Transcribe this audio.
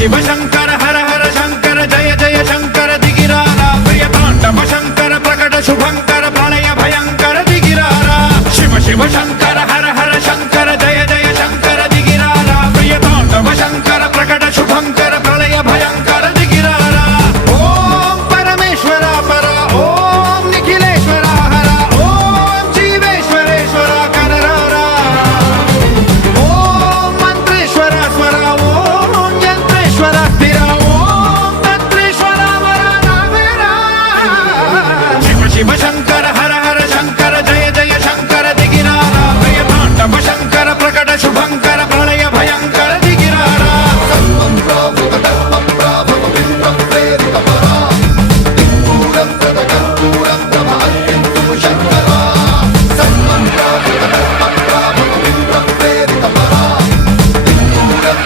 शिव शंकर हर हर शंकर जय जय शंकर दिगिरारा प्रिय तांडव शंकर प्रकट शुभंकर प्रलय भयंकर दिगिरारा शिव शिव शंकर